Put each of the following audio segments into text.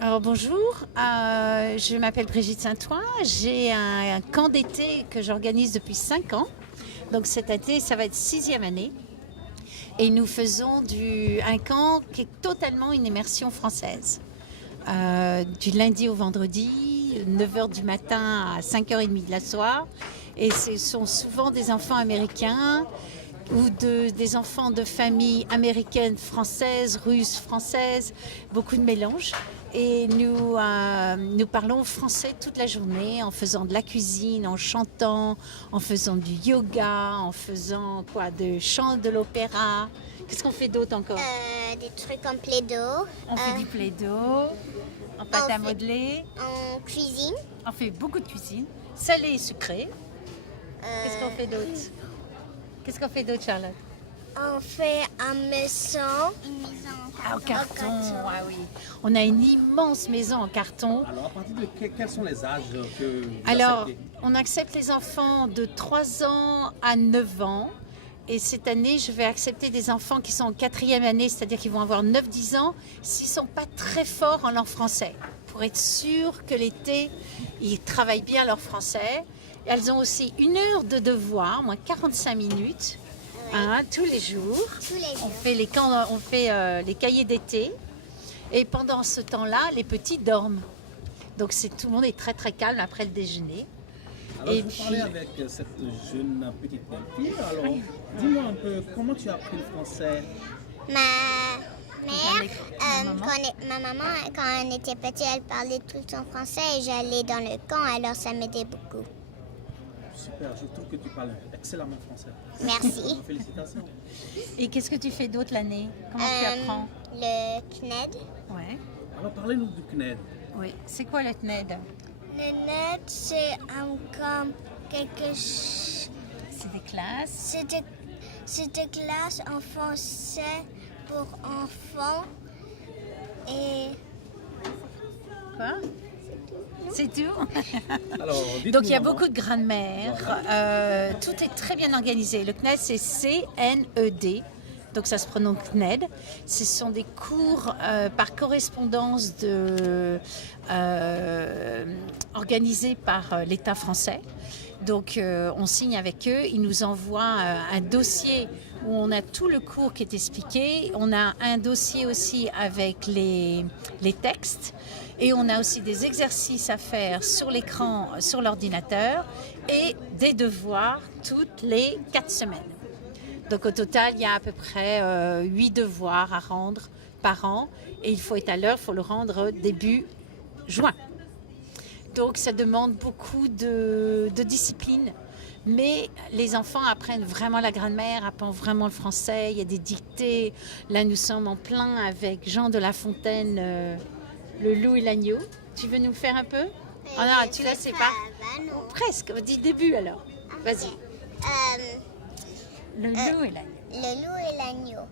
Alors bonjour, je m'appelle Brigitte Saint-Ouen, j'ai un camp d'été que j'organise depuis 5 ans, donc cette année ça va être 6e année et nous faisons un camp qui est totalement une immersion française, du lundi au vendredi, 9h du matin à 5h30 de la soir, et ce sont souvent des enfants américains ou des enfants de familles américaines, françaises, russes, françaises, beaucoup de mélanges. Et nous parlons français toute la journée en faisant de la cuisine, en chantant, en faisant du yoga, en faisant de chant de l'opéra. Qu'est-ce qu'on fait d'autre encore? Des trucs en plaido. On fait du plaido, en pâte à modeler. En cuisine. On fait beaucoup de cuisine, salé et sucré. Qu'est-ce qu'on fait d'autre? Qu'est-ce qu'on fait d'autre, Charlotte? On fait une maison en carton. Ah oui. On a une immense maison en carton. Alors, à partir de quels sont les âges que vous Alors, acceptez? on accepte les enfants de 3 ans à 9 ans. Et cette année, je vais accepter des enfants qui sont en 4e année, c'est-à-dire qu'ils vont avoir 9-10 ans, s'ils ne sont pas très forts en leur français, pour être sûr que l'été, ils travaillent bien leur français. Et elles ont aussi 1 heure de devoir, moins 45 minutes, tous les jours. tous les jours. On fait les cahiers d'été. Et pendant ce temps-là, les petits dorment. Donc tout le monde est très très calme après le déjeuner. Alors, Et je vous parlais avec cette jeune petite fille. Alors, dis-moi un peu, comment tu as appris le français? Ma mère, Ma ma maman, quand elle était petite, elle parlait tout le temps français et j'allais dans le camp, alors ça m'aidait beaucoup. Super, je trouve que tu parles excellemment français. Merci. Félicitations. Et qu'est-ce que tu fais d'autre l'année? Comment tu apprends? Le CNED. Ouais. Alors, parlez-nous du CNED. Oui. C'est quoi le CNED? Le CNED, c'est comme quelque chose. C'est des classes. C'est des classes en français pour enfants et Quoi? C'est tout? Alors, dites-nous, Donc il y a maman. beaucoup de grammaire. Tout est très bien organisé. Le CNED, c'est C-N-E-D. Donc ça se prononce CNED. Ce sont des cours par correspondance organisés par l'État français. Donc on signe avec eux, ils nous envoient un dossier où on a tout le cours qui est expliqué. On a un dossier aussi avec les textes. Et on a aussi des exercices à faire sur l'écran, sur l'ordinateur, et des devoirs toutes les 4 semaines. Donc au total, il y a à peu près 8 devoirs à rendre par an, et il faut être à l'heure, il faut le rendre début juin. Donc ça demande beaucoup de discipline, mais les enfants apprennent vraiment la grammaire, apprennent vraiment le français, il y a des dictées. Là, nous sommes en plein avec Jean de La Fontaine, Le loup et l'agneau. Tu veux nous faire un peu? Oh non, tu la sais pas. non. Presque, dis début alors. Vas-y. Le loup et l'agneau. Le loup et l'agneau.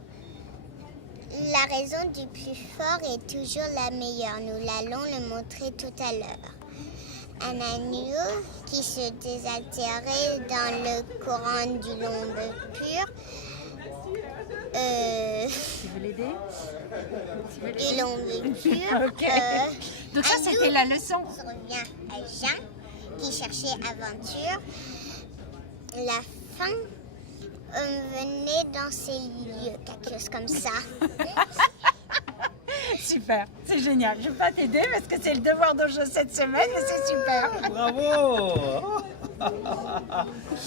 La raison du plus fort est toujours la meilleure. Nous l'allons le montrer tout à l'heure. Un agneau qui se désaltérait dans le courant du lombe pur. Tu veux l'aider? Du lombe pur. Ok. Donc ça, un c'était loup la leçon. se revient à Jean qui cherchait aventure. La faim venait dans ces lieux, quelque chose comme ça. Super, c'est génial. Je ne vais pas t'aider parce que c'est le devoir de jeu cette semaine, mais c'est super. Bravo.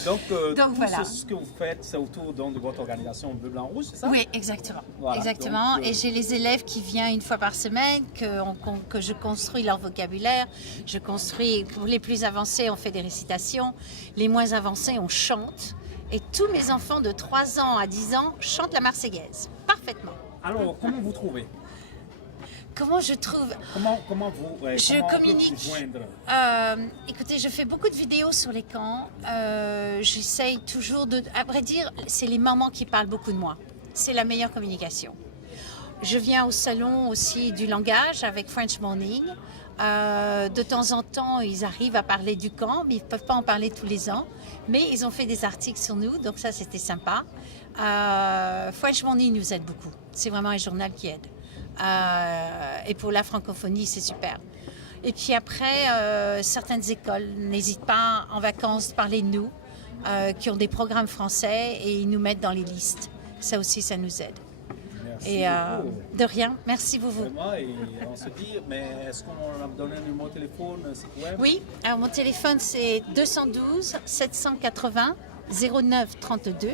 Donc, tout voilà. ce que vous faites, c'est autour donc, de votre organisation Bleu, Blanc, Rouge, c'est ça? Oui, exactement. Voilà, Exactement. donc, Et j'ai les élèves qui viennent 1 fois par semaine, que je construis leur vocabulaire. Je construis, pour les plus avancés, on fait des récitations. Les moins avancés, on chante. Et tous mes enfants de 3 ans à 10 ans chantent la Marseillaise. Parfaitement. Alors, comment vous trouvez? Comment je trouve? Comment vous comment on peut communique. vous joindre? Écoutez, je fais beaucoup de vidéos sur les camps. J'essaye toujours de... À vrai dire, c'est les mamans qui parlent beaucoup de moi. C'est la meilleure communication. Je viens au salon aussi du langage avec French Morning. De temps en temps, ils arrivent à parler du camp, mais ils ne peuvent pas en parler tous les ans. Mais ils ont fait des articles sur nous, donc ça, c'était sympa. French Morning nous aide beaucoup. C'est vraiment un journal qui aide. Et pour la francophonie, c'est super. Et puis après, certaines écoles n'hésitent pas en vacances, parlez-nous, qui ont des programmes français et ils nous mettent dans les listes. Ça aussi, ça nous aide. Merci Et beaucoup. de rien, merci vous. Vraiment, et on se dit, mais est-ce qu'on a donné un numéro de téléphone, site web? Oui, alors mon téléphone c'est 212 780 09 32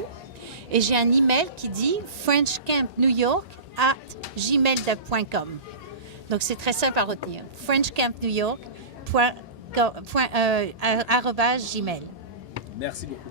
et j'ai un email qui dit frenchcampnewyork@gmail.com. Donc c'est très simple à retenir. frenchcampnewyork@gmail. Merci beaucoup.